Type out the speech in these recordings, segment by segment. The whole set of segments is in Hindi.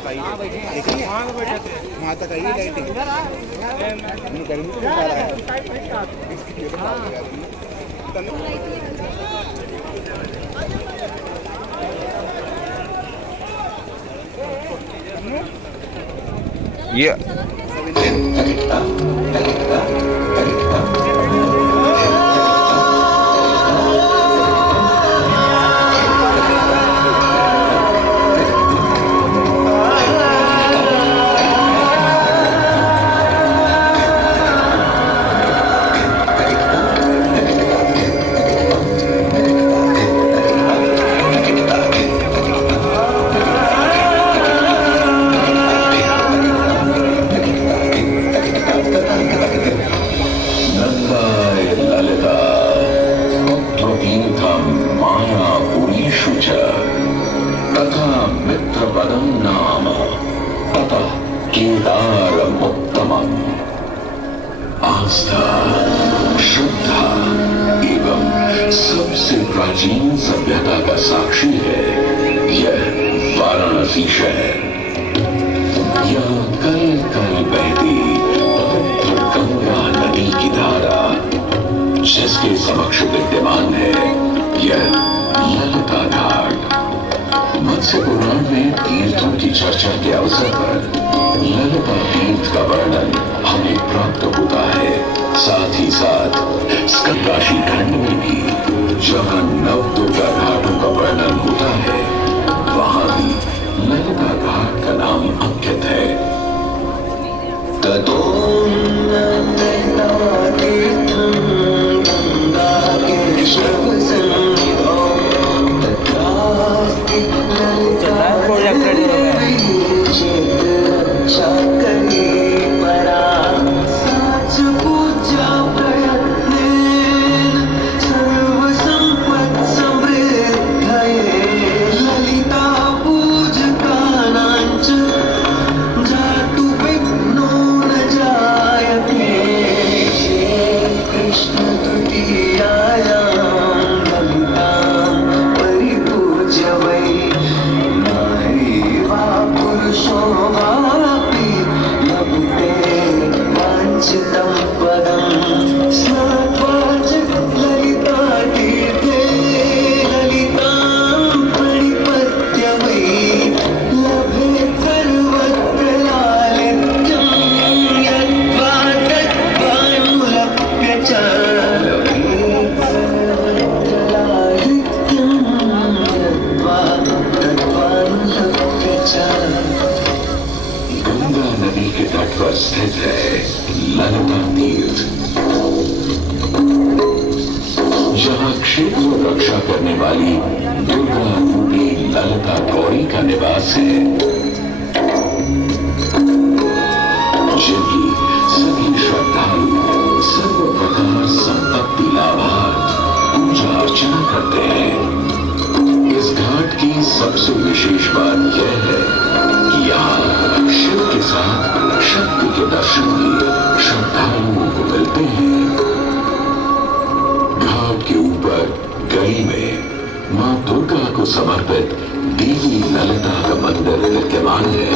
तक आई है, देखिए वहाँ तक आई है लाइटिंग। गर्मी तो बता रहा है ये आस्था, श्रद्धा एवं सबसे प्राचीन सभ्यता का साक्षी है यह वाराणसी शहर। यह कल कल बहती पवित्र गंगा नदी की धारा, जिसके समक्ष विद्यमान है यह ललिता घाट। मत्स्य पुराण में तीर्थों की चर्चा के अवसर पर ललिता तीर्थ का वर्णन हमें प्राप्त होता है। साथ ही साथ स्कंदकाशी खंड में भी जहां नवदुर्गा घाटों का वर्णन होता है, वहां भी ललिता घाट का नाम अंकित है। स्थित है ललिता तीर्थ, जहां क्षेत्र रक्षा करने वाली दुर्गा रूपी ललिता गौरी का निवास है, जिनकी सभी श्रद्धालु सर्व प्रकार संपत्ति लाभार्थ पूजा अर्चना करते हैं। इस घाट की सबसे विशेष बात यह है कि यहाँ शिव के साथ शक्ति के दर्शन भी श्रद्धालुओं को मिलते हैं। घाट के ऊपर गली में मां दुर्गा को समर्पित देवी ललिता का मंदिर विद्यमान है।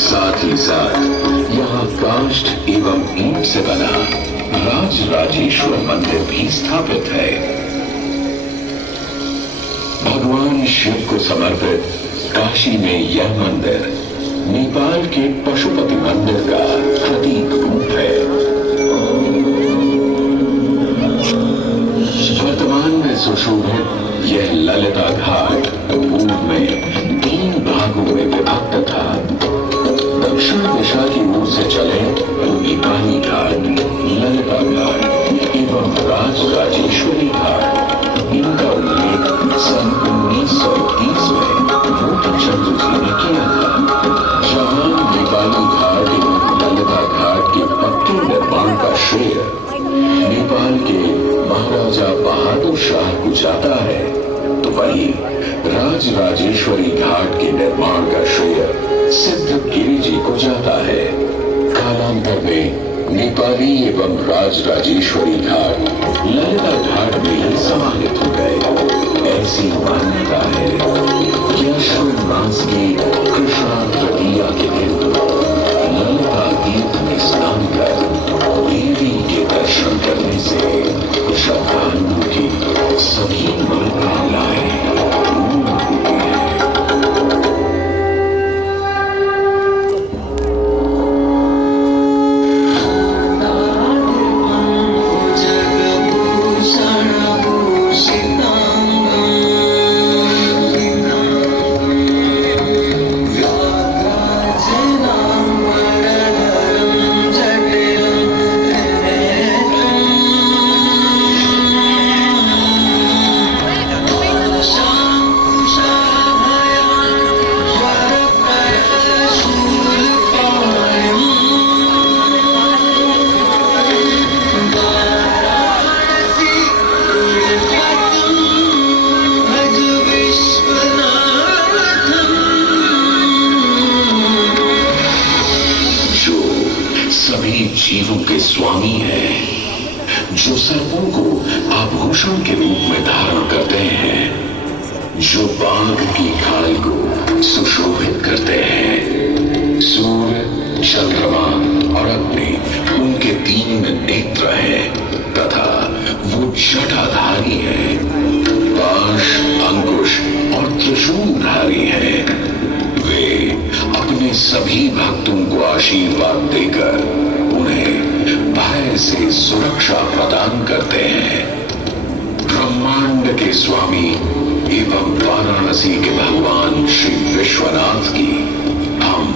साथ ही साथ यहाँ काष्ठ एवं ईंट से बना राजराजेश्वर मंदिर भी स्थापित है। भगवान शिव को समर्पित काशी में यह मंदिर नेपाल के पशुपति मंदिर का प्रतीक रूप है। वर्तमान में सुशोभित यह ललिता घाट पूर्व में 3 भागों में विभक्त था। दक्षिण दिशा की ओर से चले तो नेपाली घाट, ललिता घाट एवं राजराजेश्वरी घाट। इनका उल्लेख सन 1930 में मोतीचंद जी ने किया था, जहां नेपाली घाट एवं ललिता घाट के पक्के निर्माण का श्रेय नेपाल के महाराजा बहादुर शाह को जाता है, तो वहीं राजराजेश्वरी घाट के निर्माण का श्रेय सिद्धगिरी जी को जाता है। कालांतर में नेपाली एवं राजराजेश्वरी घाट ललिता घाट में ही समाहित हो गए, ऐसी मान्यता है। जीवों के स्वामी हैं, जो सर्पों को आभूषण के रूप में धारण करते हैं, जो बाघ की खाल को सुशोभित करते हैं। सूर्य, चंद्रमा और अग्नि उनके 3 नेत्र हैं तथा वो जटाधारी हैं, पाश, अंकुश और त्रिशूलधारी हैं। वे अपने सभी भक्तों को आशीर्वाद देकर उन्हें भय से सुरक्षा प्रदान करते हैं। ब्रह्मांड के स्वामी एवं वाराणसी के भगवान श्री विश्वनाथ की हम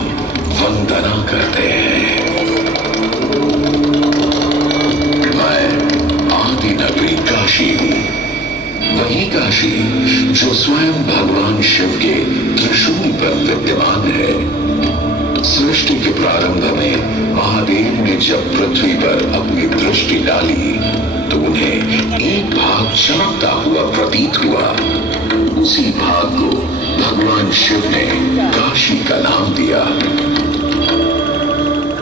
वंदना करते हैं। मैं आदि नगरी काशी हूं, वही काशी जो स्वयं भगवान शिव के त्रिशूल पर विद्यमान है। सृष्टि के प्रारंभ में महादेव ने जब पृथ्वी पर अपनी दृष्टि डाली तो उन्हें एक भाग चमकता हुआ प्रतीत हुआ। उसी भाग को भगवान शिव ने काशी का नाम दिया।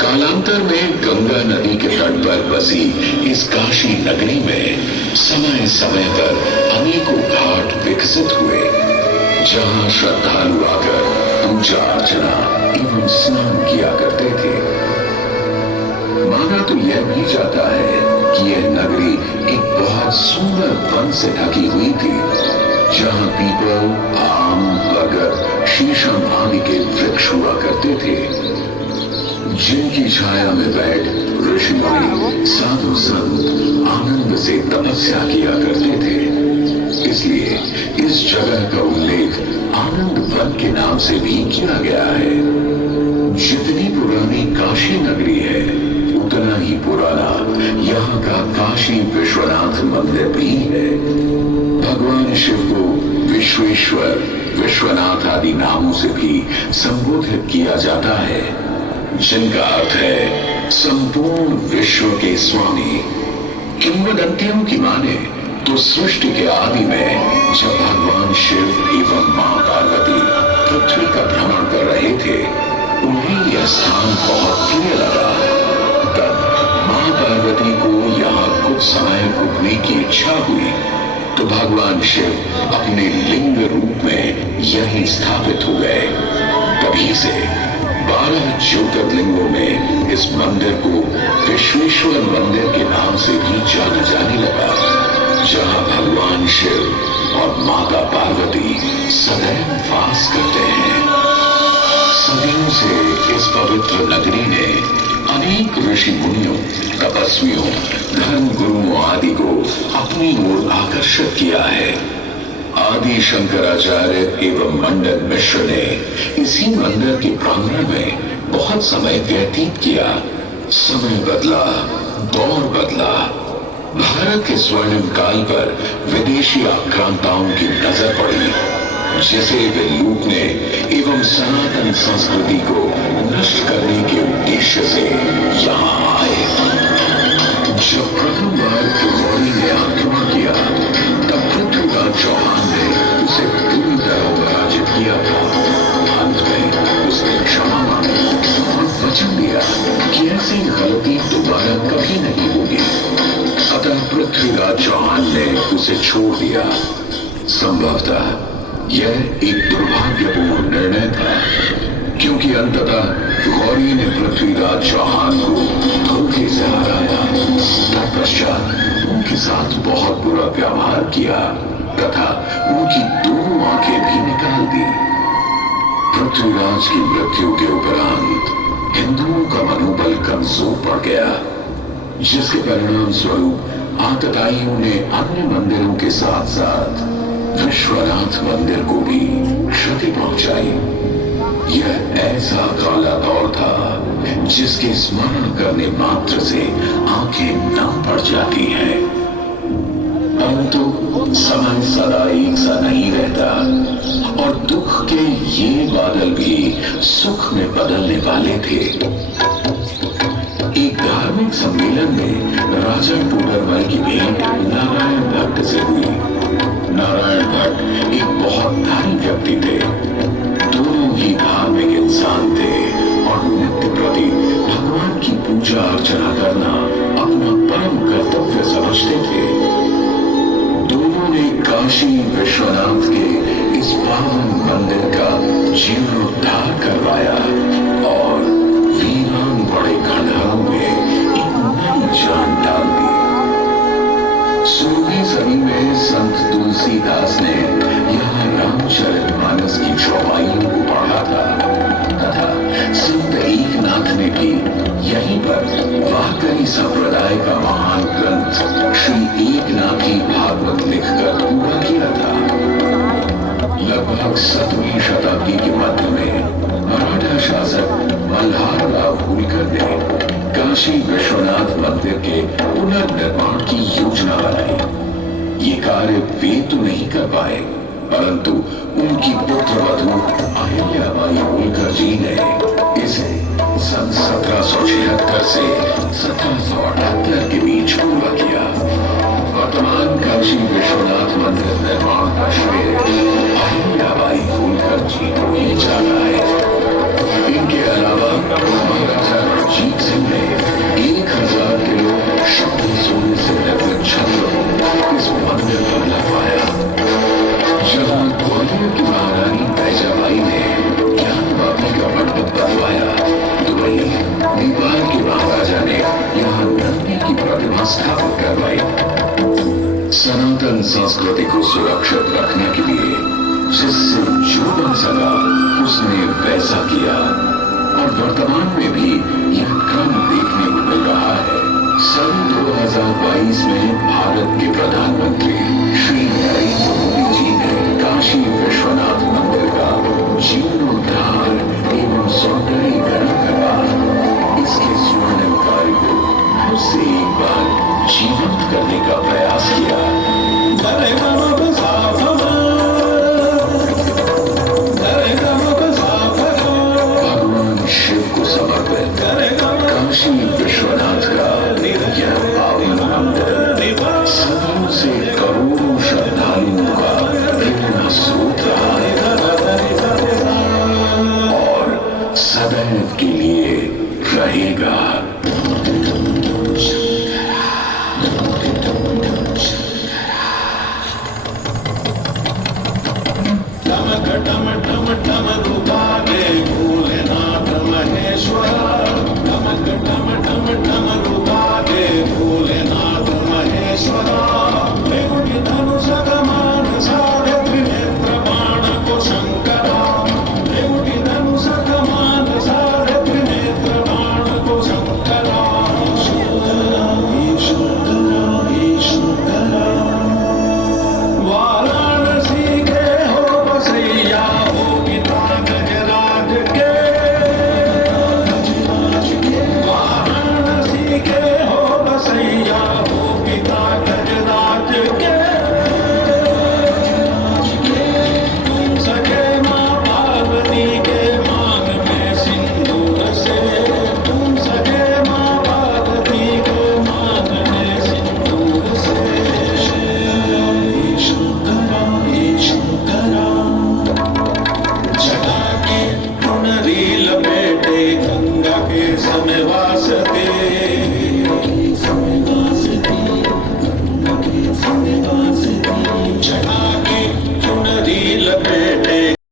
कालांतर में गंगा नदी के तट पर बसी इस काशी नगरी में समय समय पर अनेकों घाट विकसित हुए, जहां श्रद्धालु आकर पूजा अर्चना एवं स्नान किया करते थे। माना तो यह भी जाता है कि यह नगरी एक बहुत सुंदर वन से ढकी हुई थी, जहां पीपल, आम, बरगद, शीशम आदि के वृक्ष हुआ करते थे, जिनकी छाया में बैठ ऋषि मुनि, साधु संत आनंद से तपस्या किया करते थे। इसलिए इस जगह का उल्लेख आनंद वन के नाम से भी किया गया है। जितनी पुरानी काशी नगरी है, उतना ही पुराना यहाँ का काशी विश्वनाथ मंदिर भी है। भगवान शिव को विश्वेश्वर, विश्वनाथ आदि नामों से भी संबोधित किया जाता है, जिनका अर्थ है संपूर्ण विश्व के स्वामी। किंवदंतियों की माने तो सृष्टि के आदि में जब भगवान शिव एवं मां पार्वती पृथ्वी का भ्रमण कर रहे थे, उन्हें यह स्थान बहुत प्रिय लगा। तब मां पार्वती को यहाँ कुछ समय रुकने की इच्छा हुई तो भगवान शिव अपने लिंग रूप में यहीं स्थापित हो गए। तभी से 12 ज्योतिर्लिंगों में इस मंदिर को विश्वेश्वर मंदिर के नाम से भी जाना जाने लगा, जहां भगवान शिव और माता पार्वती सदैव वास करते हैं। सदियों से इस पवित्र नगरी ने अनेक ऋषि मुनियों, तपस्वियों, धर्म गुरुओं आदि को अपनी ओर आकर्षित किया है। आदि शंकराचार्य एवं मंडन मिश्र ने इसी मंदिर के प्रांगण में बहुत समय व्यतीत किया। समय बदला, दौर बदला। भारत के स्वर्णिम काल पर विदेशी आक्रांताओं की नजर पड़ी, जिसे वे लूटने एवं सनातन संस्कृति को नष्ट करने के उद्देश्य से यहाँ आए। जब प्रथम बार गौरी ने आक्रमण किया, तब पृथ्वीराज चौहान ने उसे पूरी तरह पराजित किया था। अंत में उसने क्षमा मांगी और वचन दिया कि ऐसी गलती दोबारा कभी नहीं होगी। अतः पृथ्वीराज चौहान ने उसे छोड़ दिया। संभवतः यह एक दुर्भाग्यपूर्ण निर्णय था, क्योंकि अंततः गौरी ने पृथ्वीराज चौहान को धोखे से हराया। तत्पश्चात उनके साथ बहुत बुरा व्यवहार किया तथा उनकी दोनों आंखें भी निकाल दी। पृथ्वीराज की मृत्यु के उपरांत हिंदुओं का मनोबल कमजोर पड़ गया, जिसके परिणाम स्वरूप आतताइयों ने अन्य मंदिरों के साथ साथ विश्वनाथ मंदिर को भी क्षति पहुंचाई। यह ऐसा काला दौर था जिसके स्मरण करने मात्र से आंखें नम पड़ जाती हैं। परंतु समय सदा एक सा नहीं रहता और दुख के ये बादल भी सुख में बदलने वाले थे। एक धार्मिक सम्मेलन में राजा टूडरमल की भेंट नारायण भट्ट से हुई। नारायण भट्ट एक बहुत धनी व्यक्ति थे। दोनों ही धार्मिक इंसान थे और नित्य प्रति भगवान की पूजा अर्चना करते जीर्णोद्धार करवाया और वीरान बड़े खंडहरों में एक नई जान डाल दी। 16वीं सदी में संत तुलसीदास ने यहाँ रामचरितमानस की चौपाइयों को पढ़ा था तथा संत एकनाथ ने भी यहीं पर वारकरी संप्रदाय का महान ग्रंथ श्री एकनाथी भागवत लिखकर पूरा किया था। लगभग 7वीं शताब्दी के मध्य में मराठा शासक मल्हारराव होलकर ने काशी विश्वनाथ मंदिर के पुनर्निर्माण की योजना बनाई। ये कार्य वे तो नहीं कर पाए, परंतु उनकी पुत्रवधू अहिल्याबाई होलकर जी ने इसे सन 1776 से 1778 के बीच पूरा किया। वर्तमान काशी विश्वनाथ मंदिर निर्माण का श्रेय अहिल्याबाई होलकर जी को ही जाता है। इनके अलावा महाराजा रणजीत सिंह ने 1000 किलो शुद्ध सोने से निर्मित छत्र को इस मंदिर पर लगवाया। जहां ग्वालियर की महारानी बैजाबाई ने ज्ञानवापी का मंडप बनवाया, तो वहीं नेपाल के महाराजा ने यहाँ नंदी की प्रतिमा स्थापित करवाई। सनातन संस्कृति को सुरक्षित रखने के लिए जिससे जो बन सका उसने वैसा किया और वर्तमान में भी यह क्रम देखने को मिल रहा है। सन 2022 में भारत के प्रधानमंत्री श्री नरेंद्र मोदी जी ने काशी विश्वनाथ